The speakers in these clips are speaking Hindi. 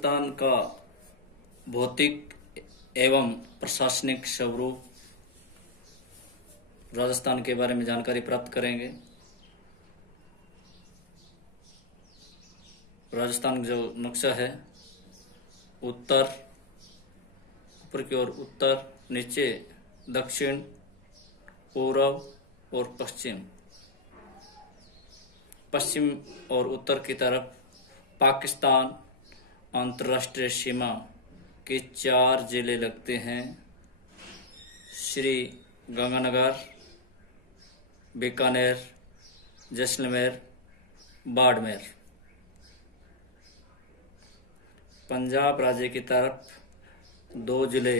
राजस्थान का भौतिक एवं प्रशासनिक स्वरूप, राजस्थान के बारे में जानकारी प्राप्त करेंगे। राजस्थान जो नक्शा है, उत्तर ऊपर की ओर उत्तर, नीचे दक्षिण, पूर्व और पश्चिम। पश्चिम और उत्तर की तरफ पाकिस्तान अंतर्राष्ट्रीय सीमा के 4 जिले लगते हैं: श्री गंगानगर, बीकानेर, जैसलमेर, बाड़मेर। पंजाब राज्य की तरफ 2 जिले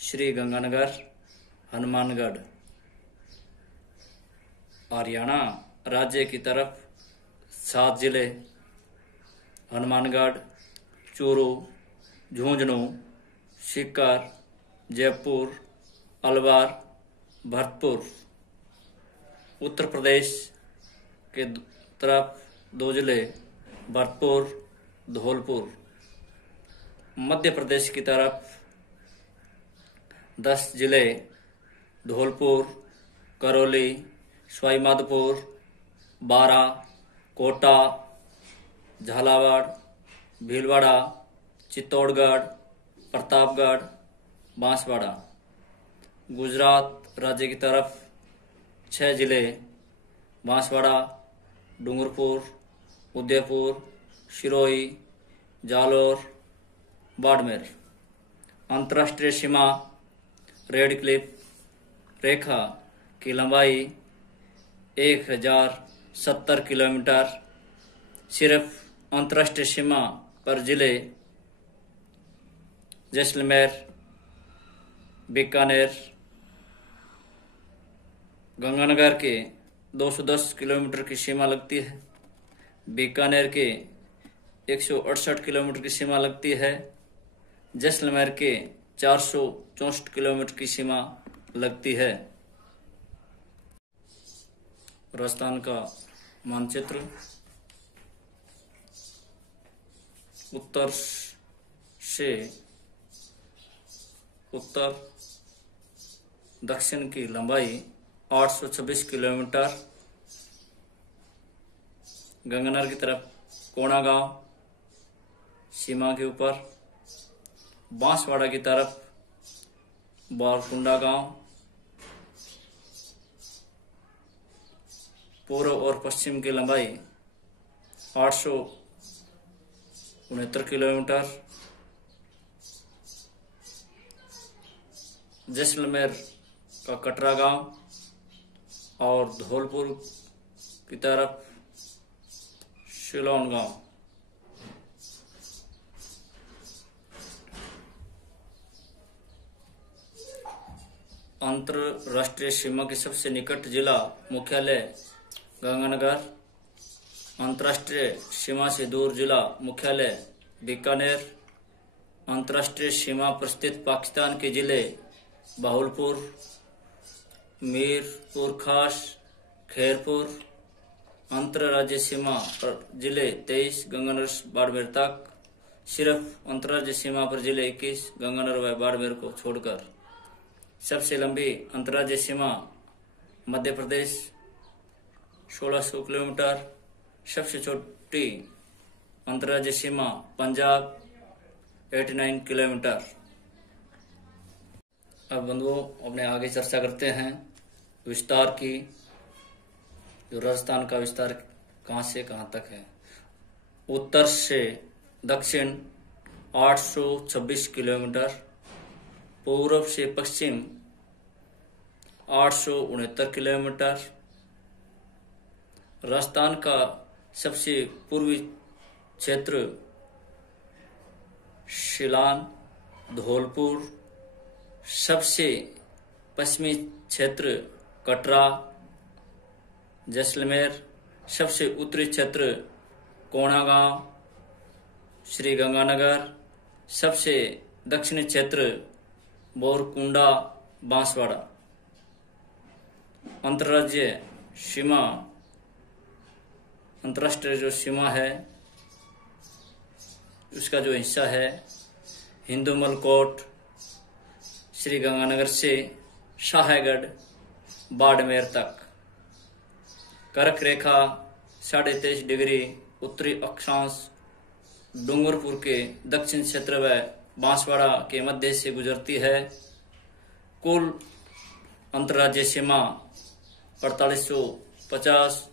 श्री गंगानगर, हनुमानगढ़। हरियाणा राज्य की तरफ 7 जिले हनुमानगढ़, चूरू, झुंझुनू, सीकर, जयपुर, अलवर, भरतपुर। उत्तर प्रदेश के तरफ 2 जिले भरतपुर, धौलपुर। मध्य प्रदेश की तरफ 10 जिले धौलपुर, करौली, सवाईमाधोपुर, बारा, कोटा, झालावाड़, भीलवाड़ा, चित्तौड़गढ़, प्रतापगढ़, बांसवाड़ा। गुजरात राज्य की तरफ 6 जिले बांसवाड़ा, डूंगरपुर, उदयपुर, सिरोही, जालोर, बाड़मेर। अंतर्राष्ट्रीय सीमा रेड क्लिफ रेखा की लंबाई 1070 किलोमीटर। सिर्फ अंतर्राष्ट्रीय सीमा पर जिले जैसलमेर, बीकानेर, गंगानगर के 210 किलोमीटर की सीमा लगती है। बीकानेर के 168 किलोमीटर की सीमा लगती है। जैसलमेर के 464 किलोमीटर की सीमा लगती है। राजस्थान का मानचित्र उत्तर से उत्तर दक्षिण की लंबाई 826 किलोमीटर। गंगानगर की तरफ कोणा गांव सीमा के ऊपर, बांसवाड़ा की तरफ बारकुंडा गांव, पूर्व और पश्चिम की लंबाई 869 किलोमीटर। जैसलमेर का कटरा गांव और धौलपुर की तरफ शिलोन गांव। अंतरराष्ट्रीय सीमा के सबसे निकट जिला मुख्यालय गंगानगर। अंतर्राष्ट्रीय सीमा से दूर जिला मुख्यालय बीकानेर। अंतर्राष्ट्रीय सीमा पर स्थित पाकिस्तान के जिले बहावलपुर, मीरपुर खास, खैरपुर। अंतर्राज्यीय सीमा पर जिले 23 गंगानगर से बाड़मेर तक। सिर्फ अंतर्राज्यीय सीमा पर जिले 21 गंगानगर व बाड़मेर को छोड़कर। सबसे लंबी अंतर्राज्यीय सीमा मध्य प्रदेश 1600 किलोमीटर। सबसे छोटी अंतर्राज्यीय सीमा पंजाब 89 किलोमीटर। अब बंधुओं, अपने आगे चर्चा करते हैं विस्तार की। जो राजस्थान का विस्तार कहां से कहां तक है। उत्तर से दक्षिण 826 किलोमीटर, पूर्व से पश्चिम 869 किलोमीटर। राजस्थान का सबसे पूर्वी क्षेत्र शिलान, धौलपुर। सबसे पश्चिमी क्षेत्र कटरा, जैसलमेर। सबसे उत्तरी क्षेत्र कोणागांव, श्री गंगानगर। सबसे दक्षिणी क्षेत्र बोरकुंडा, बांसवाड़ा। अंतर्राज्यीय सीमा, अंतर्राष्ट्रीय जो सीमा है उसका जो हिस्सा है हिंदूमल कोट श्री गंगानगर से शाहगढ़ बाड़मेर तक। कर्क रेखा 23.5 डिग्री उत्तरी अक्षांश डूंगरपुर के दक्षिण क्षेत्र व बांसवाड़ा के मध्य से गुजरती है। कुल अंतर्राज्यीय सीमा 4850,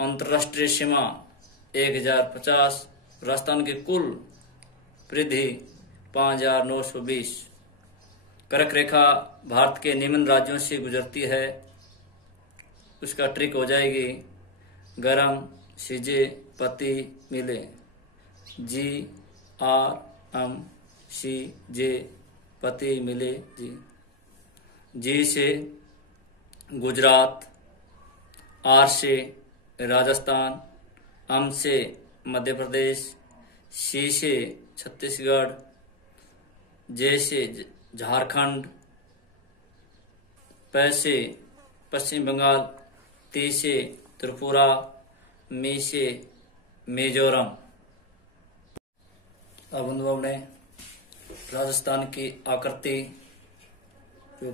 अंतर्राष्ट्रीय सीमा 1050, राजस्थान की कुल परिधि 5920। कर्क रेखा भारत के निम्न राज्यों से गुजरती है। उसका ट्रिक हो जाएगी गरम सीजे पति मिले, GRM पति मिले जी से गुजरात, R से राजस्थान, M से मध्य प्रदेश, C से छत्तीसगढ़, J से झारखंड, P से पश्चिम बंगाल, T से त्रिपुरा, M से मिजोरम। अब बंधुओं ने राजस्थान की आकृति जो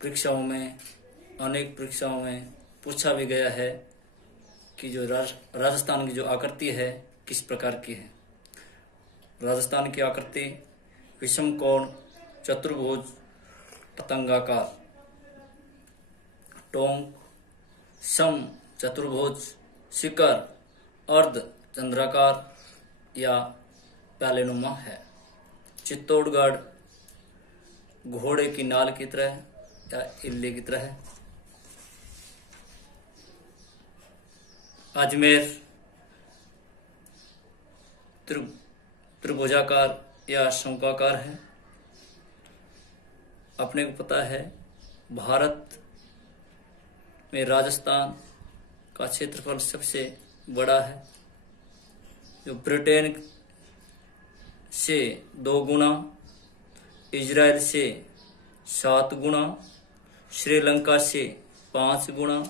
परीक्षाओं में, अनेक परीक्षाओं में पूछा भी गया है कि जो राजस्थान की जो आकृति है किस प्रकार की है। राजस्थान की आकृति विषम कोण चतुर्भुज पतंगाकार, टोंक सम चतुर्भुज, शिखर अर्ध चंद्राकार या प्यालेनुमा है। चित्तौड़गढ़ घोड़े की नाल की तरह या इल्ली की तरह है। अजमेर त्रिभुजाकार या शंक्वाकार है। अपने को पता है भारत में राजस्थान का क्षेत्रफल सबसे बड़ा है, जो ब्रिटेन से 2 गुना, इजराइल से 7 गुना, श्रीलंका से 5 गुना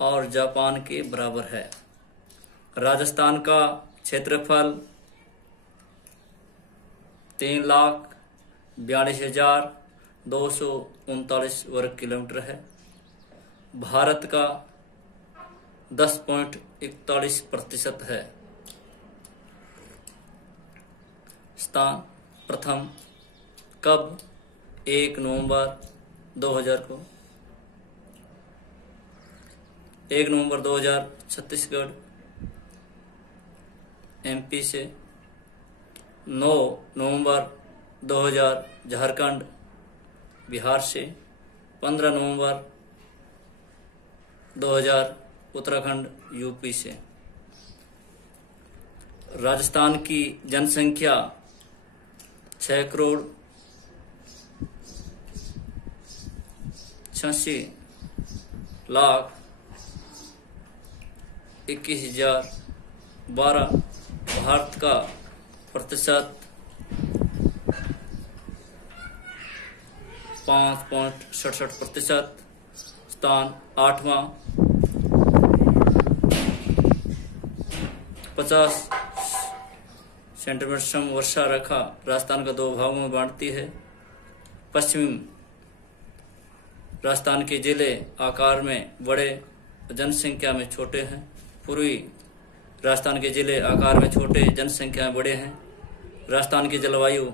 और जापान के बराबर है। राजस्थान का क्षेत्रफल 3,42,239 वर्ग किलोमीटर है। भारत का 10.41% है। स्थान प्रथम कब? 1 नवंबर 2000 को। 1 नवंबर 2000 छत्तीसगढ़ MP से। 9 नवंबर 2000 झारखंड बिहार से। 15 नवंबर 2000 उत्तराखंड UP से। राजस्थान की जनसंख्या 6,86,21,012। भारत का प्रतिशत 5.67%। स्थान 8वां। 50 सेंटीमीटर सम वर्षा रेखा राजस्थान का 2 भागों में बांटती है। पश्चिम राजस्थान के जिले आकार में बड़े, जनसंख्या में छोटे हैं। पूर्वी राजस्थान के जिले आकार में छोटे, जनसंख्या में बड़े हैं। राजस्थान की जलवायु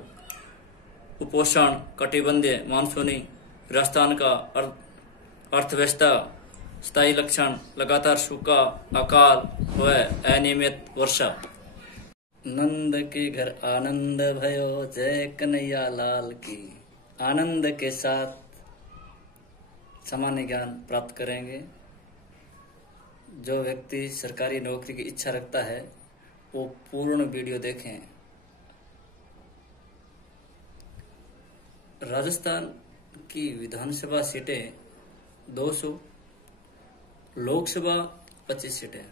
उपोष्ण कटिबंधीय मानसूनी। राजस्थान का अर्थव्यवस्था स्थायी लक्षण लगातार सूखा, अकाल व अनियमित वर्षा। नंद के घर आनंद भयो, जय कन्हैया लाल की। आनंद के साथ सामान्य ज्ञान प्राप्त करेंगे। जो व्यक्ति सरकारी नौकरी की इच्छा रखता है वो पूर्ण वीडियो देखें। राजस्थान की विधानसभा सीटें 200, लोकसभा 25 सीटें।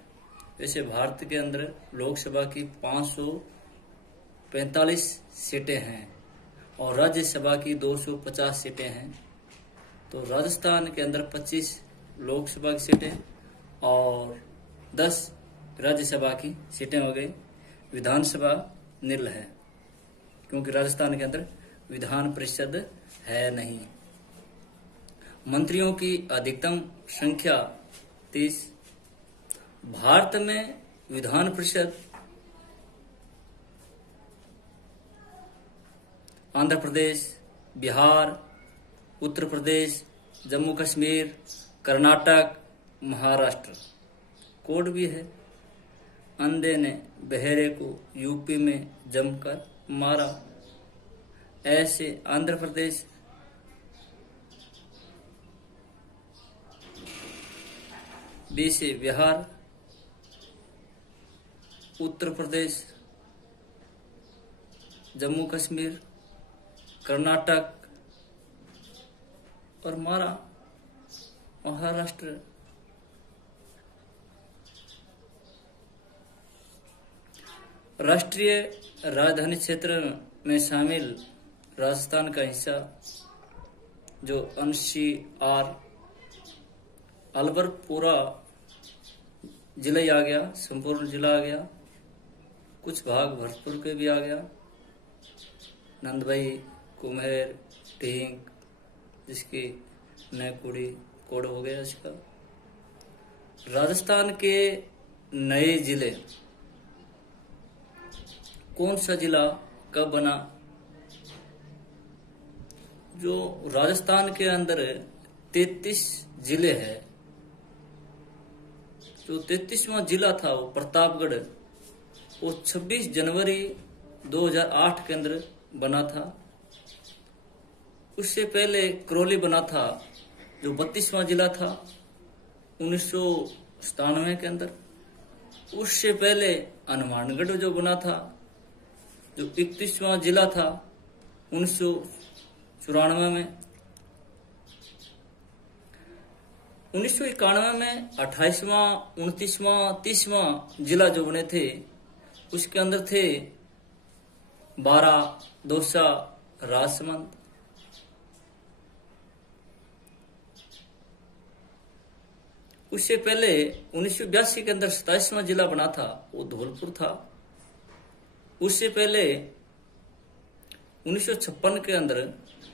वैसे भारत के अंदर लोकसभा की 545 सीटें हैं और राज्यसभा की 250 सीटें हैं। तो राजस्थान के अंदर 25 लोकसभा की सीटें और 10 राज्यसभा की सीटें हो गई। विधानसभा निल है, क्योंकि राजस्थान के अंदर विधान परिषद है नहीं। मंत्रियों की अधिकतम संख्या 30। भारत में विधान परिषद आंध्र प्रदेश, बिहार, उत्तर प्रदेश, जम्मू कश्मीर, कर्नाटक, महाराष्ट्र। कोड भी है, अंधे ने बहरे को यूपी में जमकर मारा। ऐसे आंध्र प्रदेश, बी से बिहार, उत्तर प्रदेश, जम्मू कश्मीर, कर्नाटक और मारा महाराष्ट्र। राष्ट्रीय राजधानी क्षेत्र में शामिल राजस्थान का हिस्सा जो NCR अलवर पूरा जिला ही आ गया, संपूर्ण जिला आ गया। कुछ भाग भरतपुर के भी आ गया, नंदभाई, कुम्हेर, ढींग, जिसकी नैकुड़ी कोड हो गया इसका। राजस्थान के नए जिले, कौन सा जिला कब बना? जो राजस्थान के अंदर 33 जिले हैं, जो 33वां जिला था वो प्रतापगढ़, वो 26 जनवरी 2008 के अंदर बना था। उससे पहले करौली बना था, जो 32वां जिला था 1997 के अंदर। उससे पहले हनुमानगढ़ जो बना था, जो 31वां जिला था 1994 में। 1991 में 28वां, 29वां, 30वां जिला जो बने थे, उसके अंदर थे बारा, दौसा, राजसमंद। उससे पहले 1982 के अंदर 27वां जिला बना था, वो धौलपुर था। उससे पहले 1956 के अंदर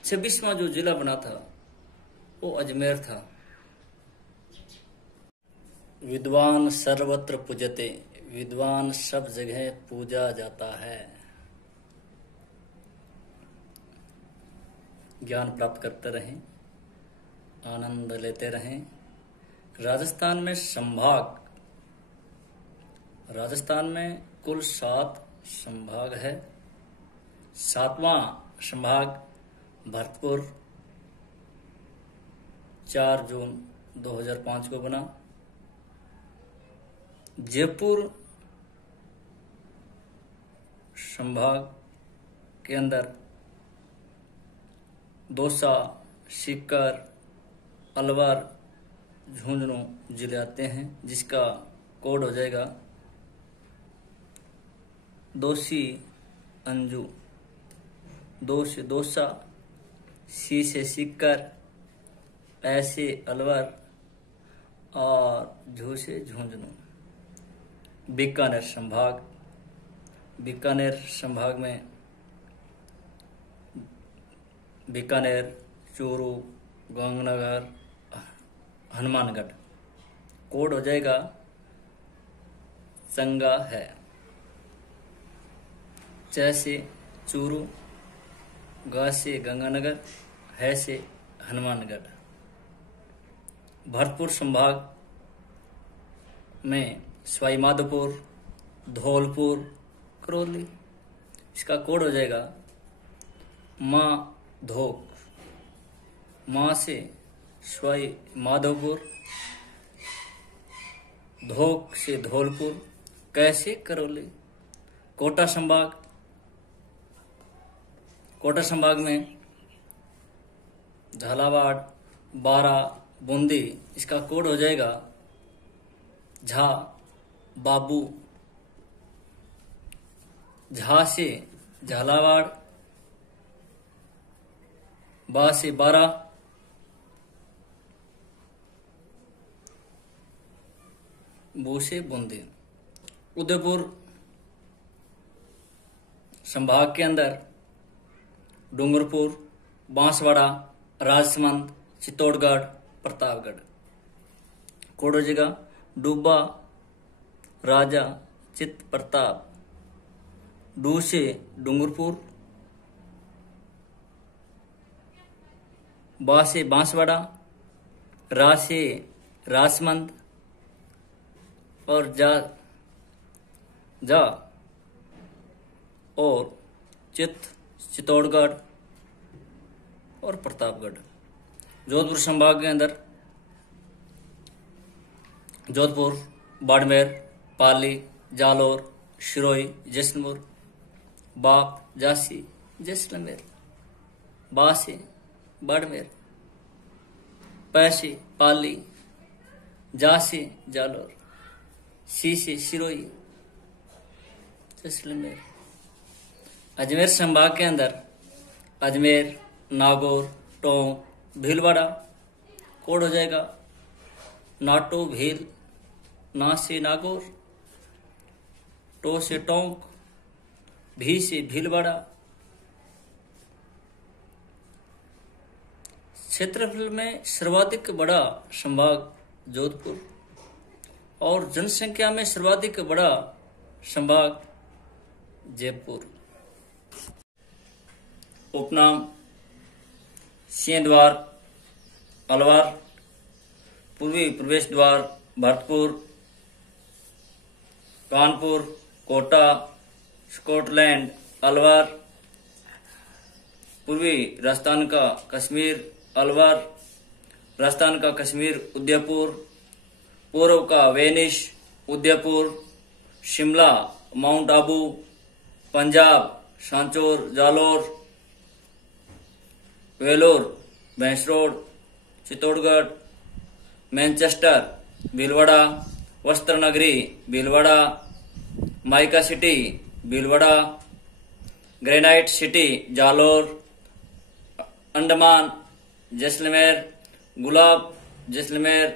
26वां जो जिला बना था वो अजमेर था। विद्वान सर्वत्र पूजते, विद्वान सब जगह पूजा जाता है। ज्ञान प्राप्त करते रहें, आनंद लेते रहें। राजस्थान में संभाग, राजस्थान में कुल 7 संभाग है। 7वां संभाग भरतपुर 4 जून 2005 को बना। जयपुर संभाग के अंदर दौसा, सीकर, अलवर, झुंझुनू जिले आते हैं, जिसका कोड हो जाएगा दोसी, अंजू। दो से दौसा, सी से सीकर, ऐ से अलवर और झू से झुंझुनू। बीकानेर संभाग, बीकानेर संभाग में बीकानेर, चूरू, गंगानगर, हनुमानगढ़। कोड हो जाएगा चंगा है। च से चूरू, ग से गंगानगर, है से हनुमानगढ़। भरतपुर संभाग में सवाई माधोपुर, धौलपुर, करौली। इसका कोड हो जाएगा माँ धोक। माँ से सवाई माधोपुर, धोक से धौलपुर, कैसे करौली। कोटा संभाग, कोटा संभाग में झालावाड़, बारा, बूंदी। इसका कोड हो जाएगा झा, बाबू। झा से झालावाड़, बा से बारा, बू से बूंदी। उदयपुर संभाग के अंदर डूंगरपुर, बांसवाड़ा, राजसमंद, चित्तौड़गढ़, प्रतापगढ़। कोड हो जाएगा डूबा, राजा, चित्त, प्रताप। डू से डूंगरपुर, बा से बांसवाड़ा, रा से राजसमंद और जा और चित्त, चित्तौड़गढ़ और प्रतापगढ़। जोधपुर संभाग के अंदर जोधपुर, बाड़मेर, पाली, जालौर, सिरोही, जैसलमेर, बाप, झांसी, जैसलमेर। बा से बाड़मेर, पै से पाली, जा से जालौर, सी से सिरोही, जैसलमेर। अजमेर संभाग के अंदर अजमेर, नागौर, टोंक, भीलवाड़ा। कोड हो जाएगा नाटो, भील, ना से नागौर, टो से टोंक, भी से भीलवाड़ा। क्षेत्रफल में सर्वाधिक बड़ा संभाग जोधपुर और जनसंख्या में सर्वाधिक बड़ा संभाग जयपुर। उपनाम सिंह द्वार, अलवार। पूर्वी प्रवेश द्वार भरतपुर, कानपुर, कोटा, स्कॉटलैंड, अलवार। पूर्वी राजस्थान का कश्मीर, अलवार। राजस्थान का कश्मीर, उदयपुर। पूर्व का वेनिस, उदयपुर। शिमला, माउंट आबू। पंजाब, सांचौर, जालौर। वेलोर, भैंसरोड, चित्तौड़गढ़। मैनचेस्टर, भीलवाड़ा। वस्त्र नगरी, Bhilwara. Mica city, Bhilwara. Granite city, Jalore. Andaman, Jaisalmer. गुलाब, जैसलमेर।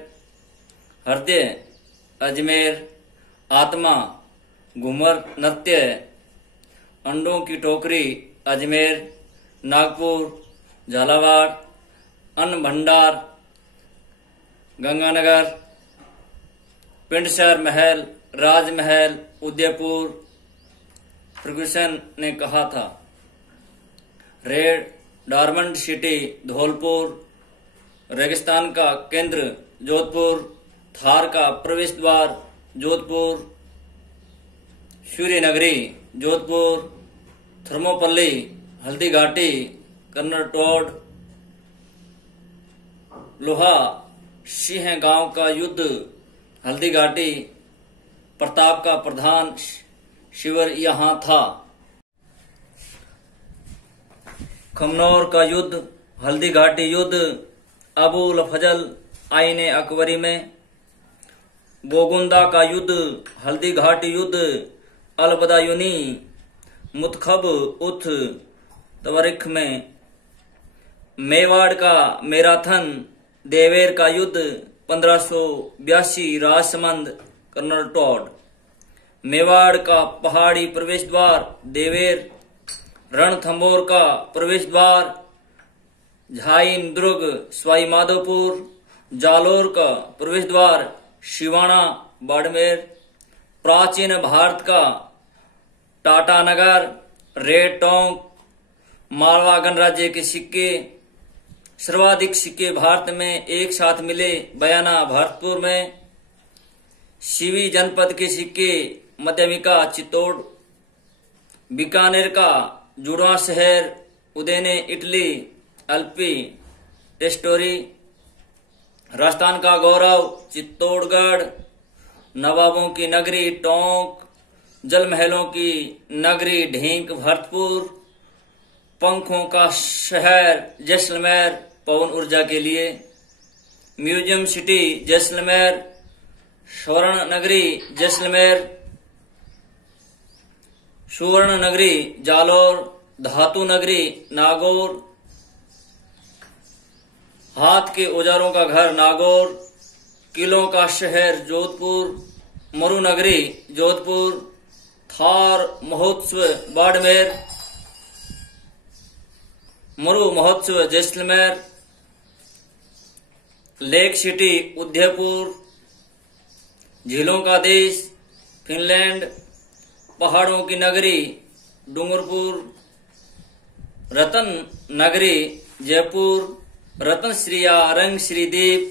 हृदय, अजमेर। आत्मा, घूमर नृत्य। अंडों की टोकरी, अजमेर। नागपुर, झालावाड़। अन्न भंडार, गंगानगर। पिंडसर महल, राजमहल, उदयपुर। फर्ग्यूसन ने कहा था। Red diamond city, Dholpur. रेगिस्तान का केंद्र, जोधपुर। थार का प्रवेश द्वार, जोधपुर। सूर्य नगरी, जोधपुर। थर्मोपल्ली, हल्दी घाटी, कन्नरटोड। लोहा सिंह गांव का युद्ध, हल्दी घाटी। प्रताप का प्रधान शिविर यहां था। खमनौर का युद्ध, हल्दी घाटी युद्ध, अबुल फजल आईने अकबरी में। गोगुंदा का युद्ध, हल्दी घाटी युद्ध, अलबदायुनी, मुतखब उथ तवरिख में। मेवाड़ का मैराथन, देवेर का युद्ध, 1582, राजसमंद, कन्नरटोड। मेवाड़ का पहाड़ी प्रवेश द्वार, देवेर। रणथंभौर का प्रवेश द्वार, झाइन दुर्ग, सवाई माधोपुर। जालौर का प्रवेश द्वार, शिवाना, बाड़मेर। प्राचीन भारत का टाटानगर, रेड टोंक, मालवा गणराज्य के सिक्के। सर्वाधिक सिक्के भारत में एक साथ मिले, बयाना, भरतपुर में। शिवी जनपद के सिक्के, मध्यमिका, चित्तौड़। बीकानेर का जुड़वा शहर, उदयने, इटली, अल्पी, टेस्टोरी। राजस्थान का गौरव, चित्तौड़गढ़। नवाबों की नगरी, टोंक। जलमहलों की नगरी, ढींक, भरतपुर। पंखों का शहर, जैसलमेर, पवन ऊर्जा के लिए। Museum city, Jaisalmer. स्वर्ण नगरी, जैसलमेर। सुवर्ण नगरी, जालौर। धातु नगरी, नागौर। हाथ के औजारों का घर, नागौर। किलों का शहर, जोधपुर। मरुनगरी, जोधपुर। थार महोत्सव बाड़मेर, मरु महोत्सव जैसलमेर, लेक सिटी उदयपुर, झीलों का देश फिनलैंड, पहाड़ों की नगरी डूंगरपुर, रतन नगरी जयपुर, रतन श्रिया रंग श्रीदीप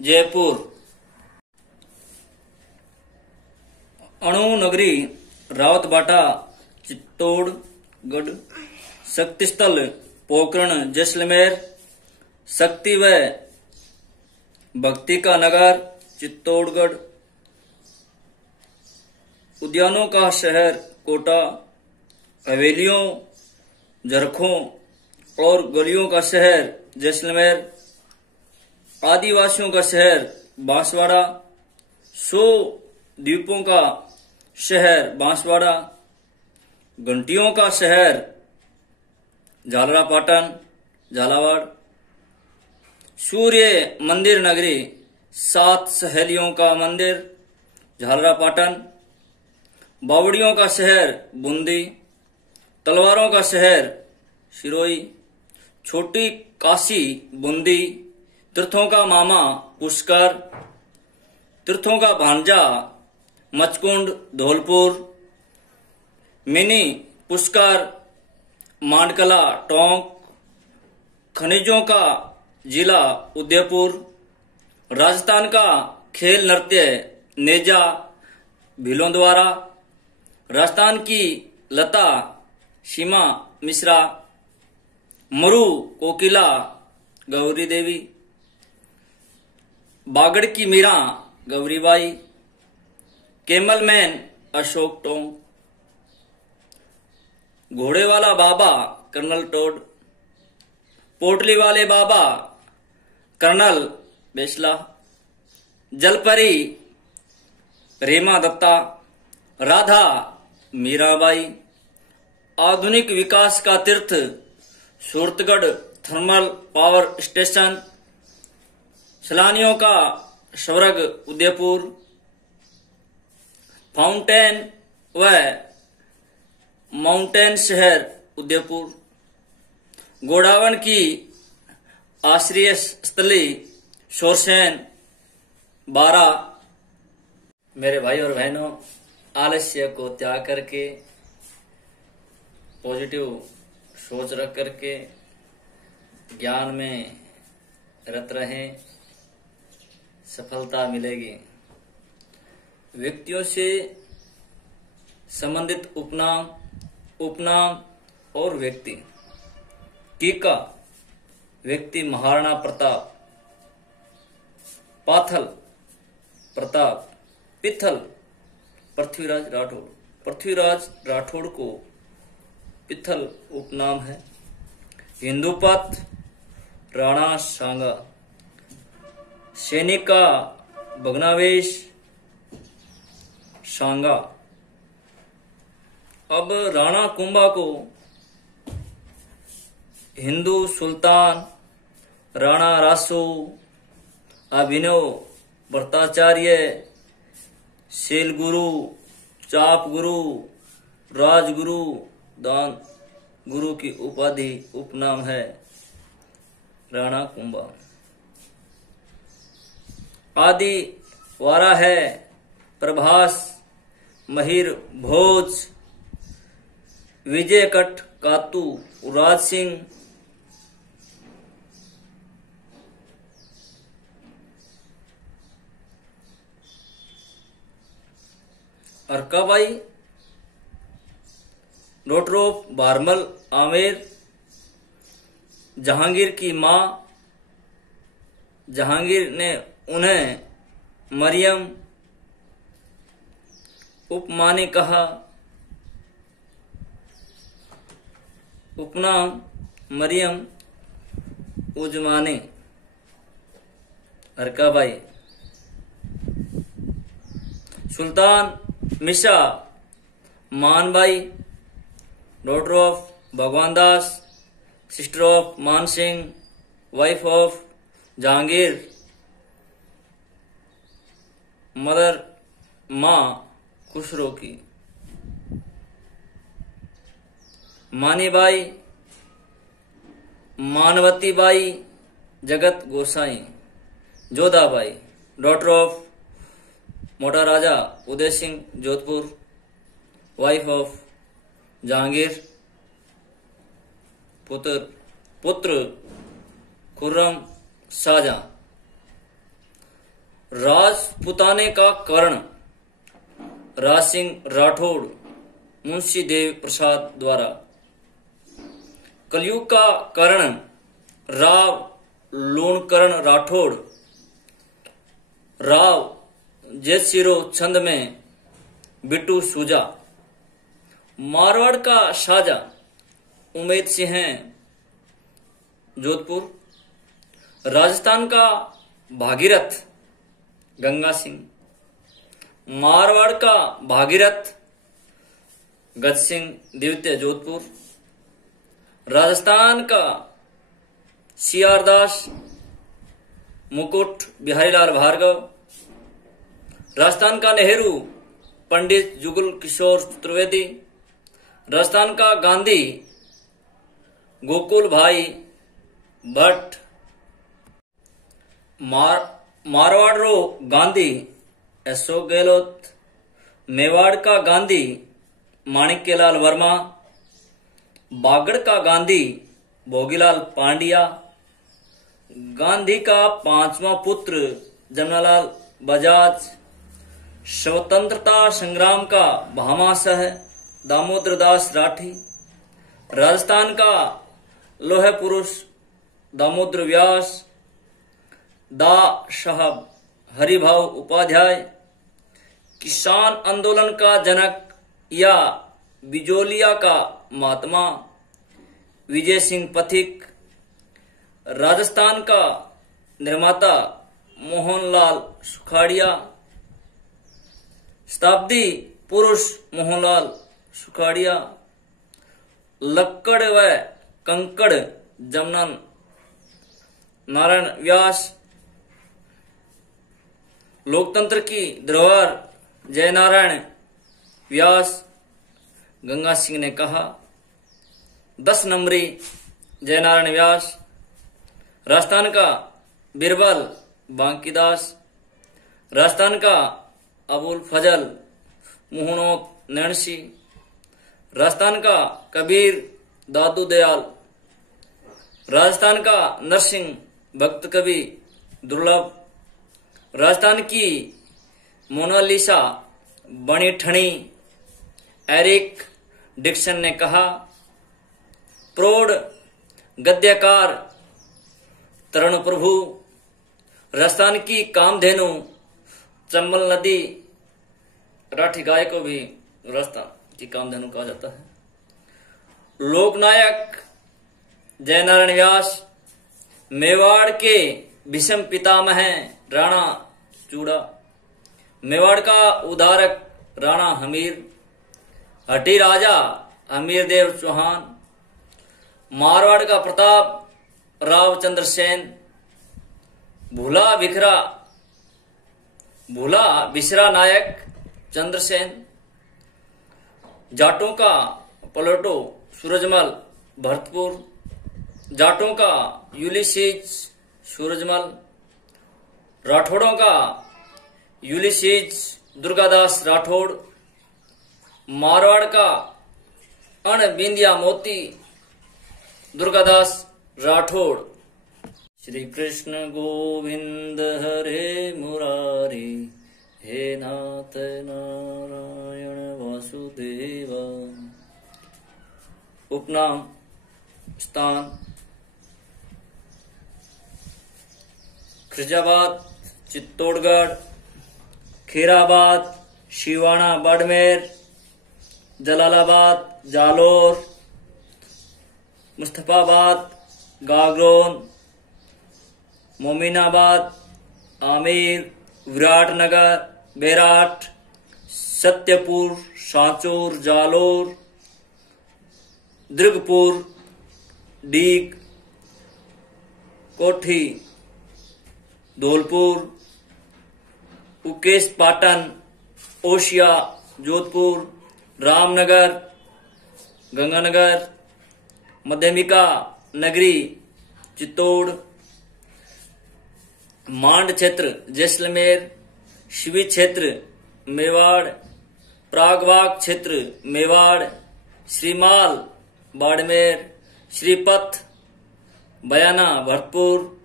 जयपुर, अणु नगरी रावतबाटा चित्तौड़गढ़, शक्ति स्थल पोखरण जैसलमेर, शक्ति व भक्ति का नगर चित्तौड़गढ़, उद्यानों का शहर कोटा, हवेलियों, जरखों और गलियों का शहर जैसलमेर, आदिवासियों का शहर बांसवाड़ा, 100 द्वीपों का शहर बांसवाड़ा, घंटियों का शहर झालरापाटन झालावाड़, सूर्य मंदिर नगरी 7 सहेलियों का मंदिर झालरापाटन, बावड़ियों का शहर बूंदी, तलवारों का शहर सिरोही, छोटी काशी बूंदी, तीर्थों का मामा पुष्कर, तीर्थों का भांजा मचकुंड धौलपुर, मिनी पुष्कर मांडकला टोंक, खनिजों का जिला उदयपुर, राजस्थान का खेल नृत्य नेजा भीलोंद्वारा, राजस्थान की लता सीमा मिश्रा, मरु कोकिला गौरी देवी, बागड़ की मीरा गौरीबाई, केमलमैन अशोक टोंग, घोड़े वाला बाबा कर्नल टोड, पोटली वाले बाबा कर्नल बेसला, जलपरी रीमा दत्ता, राधा मीराबाई, आधुनिक विकास का तीर्थ सूरतगढ़ थर्मल पावर स्टेशन, सैलानियों का स्वर्ग उदयपुर, फाउंटेन व माउंटेन शहर उदयपुर, गोडावन की आश्रय स्थली शोरसेन 12। मेरे भाई और बहनों, आलस्य को त्याग करके पॉजिटिव सोच रख करके ज्ञान में रत रहें, सफलता मिलेगी। व्यक्तियों से संबंधित उपनाम, उपनाम और व्यक्ति। टीका, व्यक्ति महाराणा प्रताप, पाथल प्रताप, पिथल पृथ्वीराज राठौड़। पृथ्वीराज राठौड़ को पिथल उपनाम है। हिंदुपत राणा सांगा, सैनिक का भग्नावेश सांगा। अब राणा कुंभा को हिंदू सुल्तान राणा रासो, अभिनव भट्टाचार्य, शैलगुरु, चाप गुरु, राजगुरु, दान गुरु की उपाधि उपनाम है राणा कुंभा। आदि वारा है प्रभास, महिर भोज, विजय कट कातू, राज सिंह, अरकाबाई, डॉट्रोप, बारमल, आमेर, जहांगीर की मां, जहांगीर ने उन्हें मरियम उपमानी कहा। उपनाम मरियम उजमानी। अरकाबाई। सुल्तान मिशा मानबाई, डॉटर ऑफ भगवान दास, सिस्टर ऑफ मान Singh, wife of Jahangir, mother मां खुसरो की। मानीबाई, मानवतीबाई, जगत गोसाई। जोधाबाई, डॉटर ऑफ मोटा राजा उदय सिंह जोधपुर, वाइफ ऑफ जहांगीर। पुत्र खुर्रम शाहजहां। राजपुताने का कर्ण राज सिंह राठौड़ मुंशी देव प्रसाद द्वारा। कलयुग का कर्ण राव लूणकर्ण राठौड़। राव जैतसिरो छंद में बिट्टू सूजा। मारवाड़ का शाहजहां उमेद सिंह जोधपुर। राजस्थान का भागीरथ गंगा सिंह। मारवाड़ का भागीरथ गज सिंह द्वितीय जोधपुर। राजस्थान का सियारदास मुकुट बिहारीलाल भार्गव। राजस्थान का नेहरू पंडित जुगल किशोर चतुर्वेदी। राजस्थान का गांधी गोकुल भाई भट्ट। मारवाड़ रो गांधी अशोक गहलोत। मेवाड़ का गांधी माणिक्यलाल वर्मा। बागड़ का गांधी भोगीलाल पांड्या। गांधी का पांचवा पुत्र जमनालाल बजाज। स्वतंत्रता संग्राम का भामाशाह दामोदर दास राठी। राजस्थान का लोह पुरुष दामोदर व्यास। दा साहब हरिभाव उपाध्याय। किसान आंदोलन का जनक या बिजोलिया का महात्मा विजय सिंह पथिक। राजस्थान का निर्माता मोहनलाल सुखाड़िया। शताब्दी पुरुष मोहनलाल सुखाड़िया। लक्कड़ व कंकड़ जमुना नारायण व्यास। लोकतंत्र की धरोहर जयनारायण व्यास। गंगा सिंह ने कहा। 10 नंबरी जयनारायण व्यास। राजस्थान का बिरबल बांकीदास। राजस्थान का अबुल फजल मोहनोत नैणसी। राजस्थान का कबीर दादू दयाल। राजस्थान का नरसिंह भक्त कवि दुर्लभ। राजस्थान की मोनालिसा बनी ठणी। एरिक डिक्सन ने कहा। प्रौढ़ गद्यकार तरुण प्रभु। राजस्थान की कामधेनु चंबल नदी। राठी गाय को भी राजस्थान की कामधेनु कहा जाता है। लोकनायक जयनारायण व्यास। मेवाड़ के भीष्म पितामह राणा चूड़ा। मेवाड़ का उदारक राणा हमीर। हटी राजा हमीर देव चौहान। मारवाड़ का प्रताप राव चंद्र सेन। भूला बिसरा नायक चंद्रसेन। जाटों का पलटो सूरजमल भरतपुर। जाटों का यूलिसीज सूरजमल। राठौड़ों का यूलिसीज दुर्गादास राठौड़। मारवाड़ का अण बिंदिया मोती दुर्गादास राठौड़। श्री कृष्ण गोविंद हरे मुरारी। हे नाथ नारायण वासुदेव। उपनाम स्थान खिरजाबाद चित्तौड़गढ़। खीराबाद शिवाना बाड़मेर। जलालाबाद जालोर। मुस्तफाबाद गागरोन। मोमिनाबाद आमेर। विराटनगर बेराट। सत्यपुर सांचौर जालोर। दृगपुर डीग कोठी धौलपुर। उकेश पाटन ओशिया जोधपुर। रामनगर गंगानगर मध्यमिका नगरी चित्तौड़, मांड क्षेत्र जैसलमेर, शिवी क्षेत्र मेवाड़, प्रागवाग क्षेत्र मेवाड़, श्रीमाल बाड़मेर, श्रीपथ बयाना भरतपुर,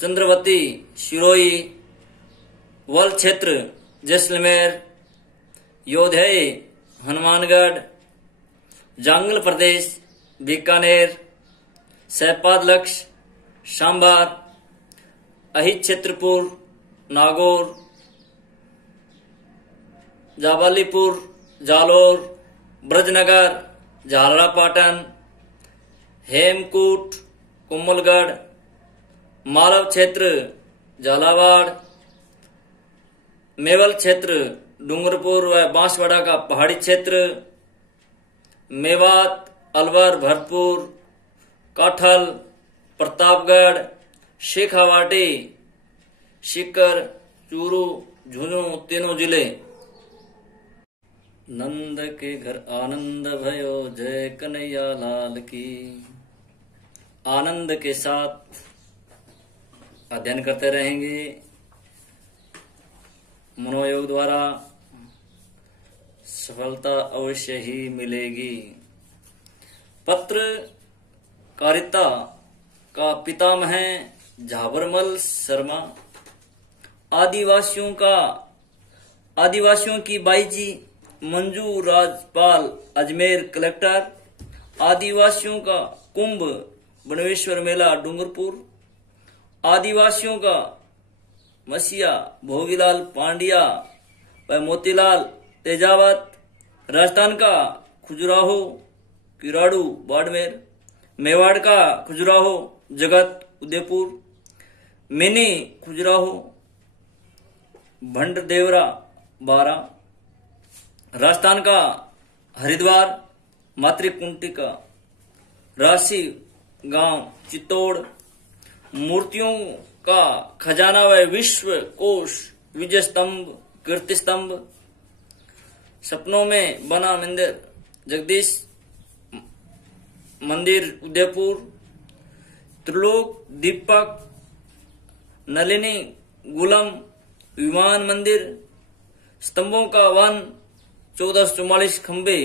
चंद्रवती सिरोही, वल क्षेत्र जैसलमेर, योधई हनुमानगढ़, जांगल प्रदेश बीकानेर, सैपादलक्ष सांबार, अहित क्षेत्रपुर नागौर, जाबालीपुर जालोर, ब्रजनगर झालरापाटन, हेमकूट कोमलगढ़, मालव क्षेत्र झालावाड़, मेवल क्षेत्र डूंगरपुर व बांसवाड़ा का पहाड़ी क्षेत्र, मेवात अलवर भरतपुर, काठल प्रतापगढ़, शेखावाटी, सीकर, चूरू, झुंझुनू तीनों जिले। नंद के घर आनंद भयो, जय कन्हैया लाल की। आनंद के साथ अध्ययन करते रहेंगे। मनोयोग द्वारा सफलता अवश्य ही मिलेगी। पत्रकारिता का पितामह झाबरमल शर्मा, आदिवासियों की बाईजी मंजू राजपाल अजमेर कलेक्टर, आदिवासियों का कुंभ बणवेश्वर मेला डूंगरपुर, आदिवासियों का मसीहा भोगीलाल पांड्या व मोतीलाल तेजावत, राजस्थान का खजुराहो किराड़ू बाड़मेर, मेवाड़ का खजुराहो जगत उदयपुर, मिनी खजुराहो भंडदेवरा बारा, राजस्थान का हरिद्वार मातृकुंटिका, राशि गांव चित्तौड़, मूर्तियों का खजाना व विश्व कोश विजय स्तंभ कीर्ति स्तंभ, सपनों में बना मंदिर जगदीश मंदिर उदयपुर, त्रिलोक दीपक नलिनी गुलम विमान मंदिर, स्तंभों का वन 1444 खंबे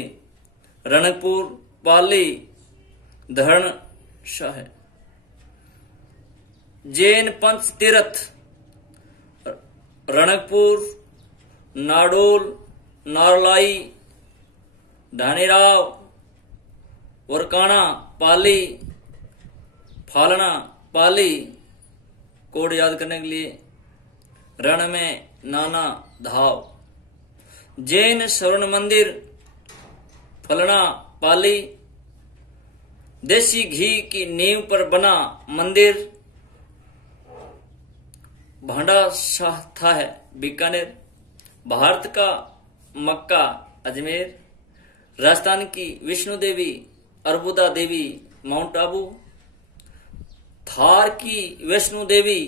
रणकपुर पाली धरणशाह, जैन पंच तीर्थ रणकपुर नाडोल नारलाई धानीराव वरकाना पाली फालना पाली, कोड याद करने के लिए रण में नाना धाव, जैन स्वर्ण मंदिर फलना पाली, देसी घी की नींव पर बना मंदिर भांडा शाह था है बीकानेर, भारत का मक्का अजमेर, राजस्थान की विष्णु देवी अर्बुदा देवी माउंट आबू, थार की Vaishno Devi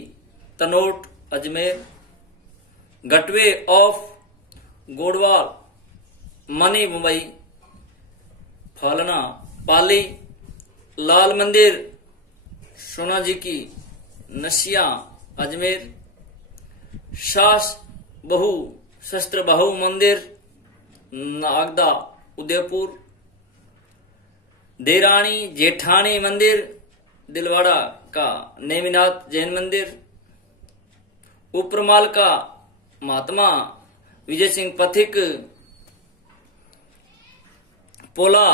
Tanot Ajmer, gateway of गोडवाल money Mumbai Falna पाली, लाल मंदिर सोना जी की नसिया अजमेर, शास बहु शस्त्र बहु मंदिर नागदा उदयपुर, देरानी जेठानी मंदिर दिलवाड़ा का नेमिनाथ जैन मंदिर, उपरमाल का महात्मा विजय सिंह पथिक, पोला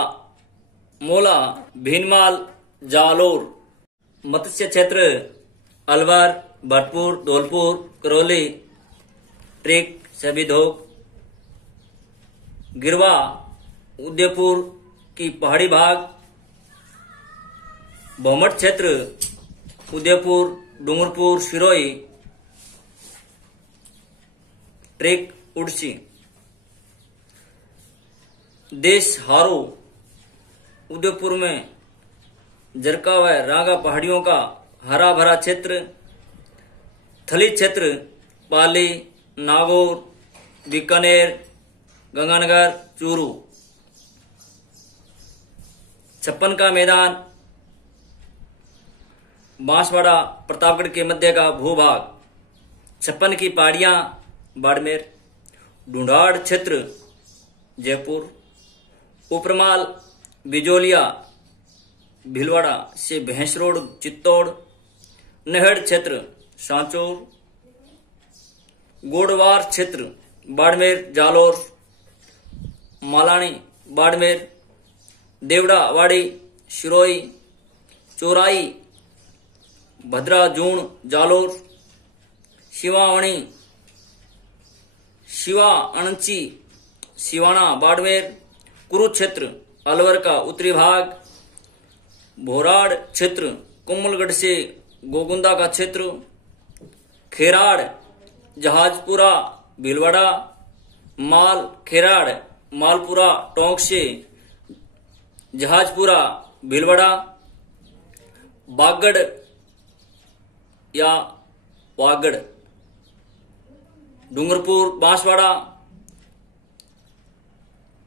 मोला भीनमाल जालोर, मत्स्य क्षेत्र अलवर भरतपुर धौलपुर करौली ट्रिक सबिधोक, गिरवा उदयपुर की पहाड़ी भाग, भौमट क्षेत्र उदयपुर डूंगरपुर सिरोही ट्रेक उड़सी, देश हारो उदयपुर में जरका व रागा पहाड़ियों का हरा भरा क्षेत्र, थली क्षेत्र पाली नागौर बीकानेर गंगानगर चूरू, छप्पन का मैदान बांसवाड़ा प्रतापगढ़ के मध्य का भूभाग, 56 की पहाड़ियां बाड़मेर, ढूंढाड़ क्षेत्र जयपुर, उपरमाल बिजोलिया भीलवाड़ा से भैंस रोड चित्तौड़, नहड़ क्षेत्र सांचौर, गोडवार क्षेत्र बाड़मेर जालोर, मालानी बाड़मेर, देवड़ावाड़ी सिरोही, चोराई भद्रा जून जालोर, शिवावणी शिवा अणची सिवाना बाड़मेर, कुरुक्षेत्र अलवर का उत्तरी भाग, भोराड़ क्षेत्र कोमलगढ़ से गोगुंदा का क्षेत्र, खेराड़ जहाजपुरा भीलवाड़ा, माल खेराड़ मालपुरा टोंक से जहाजपुरा भीलवाड़ा, बागड़ या वागड़ डूंगरपुर बांसवाड़ा,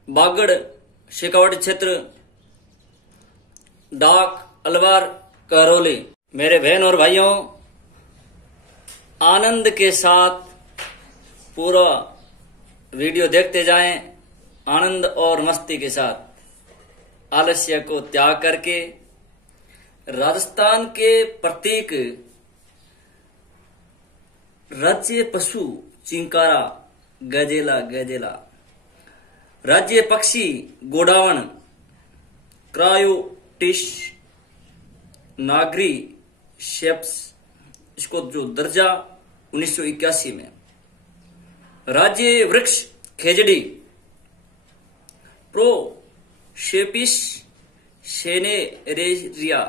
बागड़ शेखावाटी क्षेत्र, डाक अलवर करौली। मेरे बहन और भाइयों, आनंद के साथ पूरा वीडियो देखते जाएं, आनंद और मस्ती के साथ, आलस्य को त्याग करके। राजस्थान के प्रतीक राज्य पशु चिंकारा गजेला गजेला, राज्य पक्षी गोडावण क्रायोटिस नागरी शेप्स, इसको जो दर्जा 1981 में। राज्य वृक्ष खेजड़ी प्रोशेपिस सेनेरेरिया,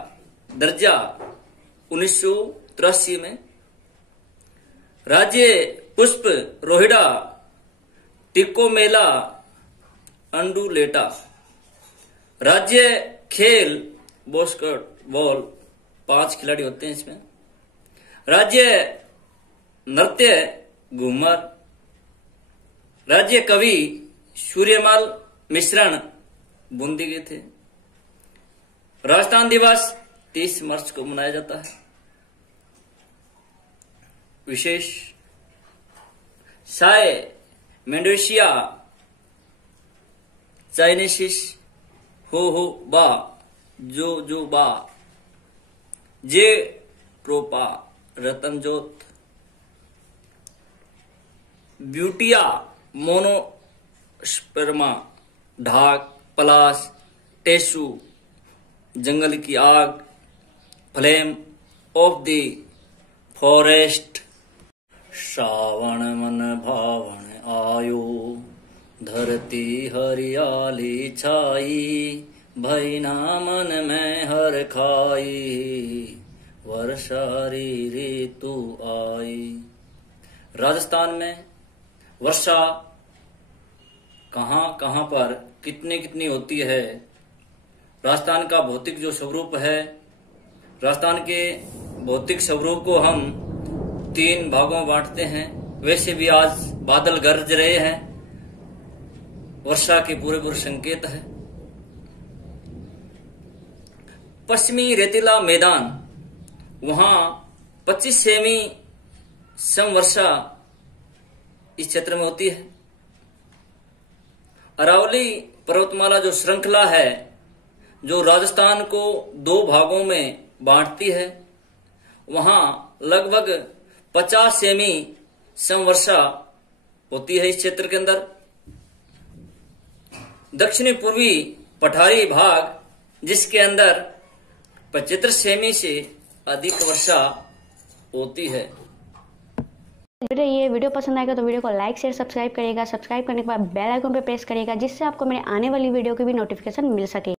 दर्जा 1983 में। राज्य पुष्प रोहिड़ा टिकोमेला अंडुलेटा, राज्य खेल बास्केटबॉल, 5 खिलाड़ी होते हैं इसमें। राज्य नृत्य घूमर, राज्य कवि सूर्यमल मिश्रण बूंदी के थे। राजस्थान दिवस 30 मार्च को मनाया जाता है। विशेष साय मेंडोसिया चाइनेसिस हो बा जो बा, जे ट्रोपा रतनजोत, ब्यूटिया मोनोस्पर्मा ढाक पलाश, टेसू जंगल की आग, flame of the forest. Shravan मन भावन आयो, धरती हरियाली छाई, भैना मन में हर खाई, वर्षा ऋतु आई। राजस्थान में वर्षा कहां कहां पर कितनी होती है। राजस्थान का भौतिक जो स्वरूप है, राजस्थान के भौतिक स्वरूप को हम 3 भागों में बांटते हैं। वैसे भी आज बादल गरज रहे हैं, वर्षा के पूरे संकेत है। पश्चिमी रेतीला मैदान, वहां 25 सेमी समवर्षा इस क्षेत्र में होती है। अरावली पर्वतमाला जो श्रृंखला है, जो राजस्थान को 2 भागों में बांटती है, वहां लगभग 50 सेमी समवर्षा होती है इस क्षेत्र के अंदर। दक्षिणी पूर्वी पठारी भाग, जिसके अंदर 75 सेमी से अधिक वर्षा होती है। ये वीडियो पसंद आएगा तो वीडियो को लाइक शेयर सब्सक्राइब करिएगा। सब्सक्राइब करने के बाद बेल आइकन पे प्रेस करिएगा, जिससे आपको मेरे आने वाली वीडियो की भी नोटिफिकेशन मिल सके।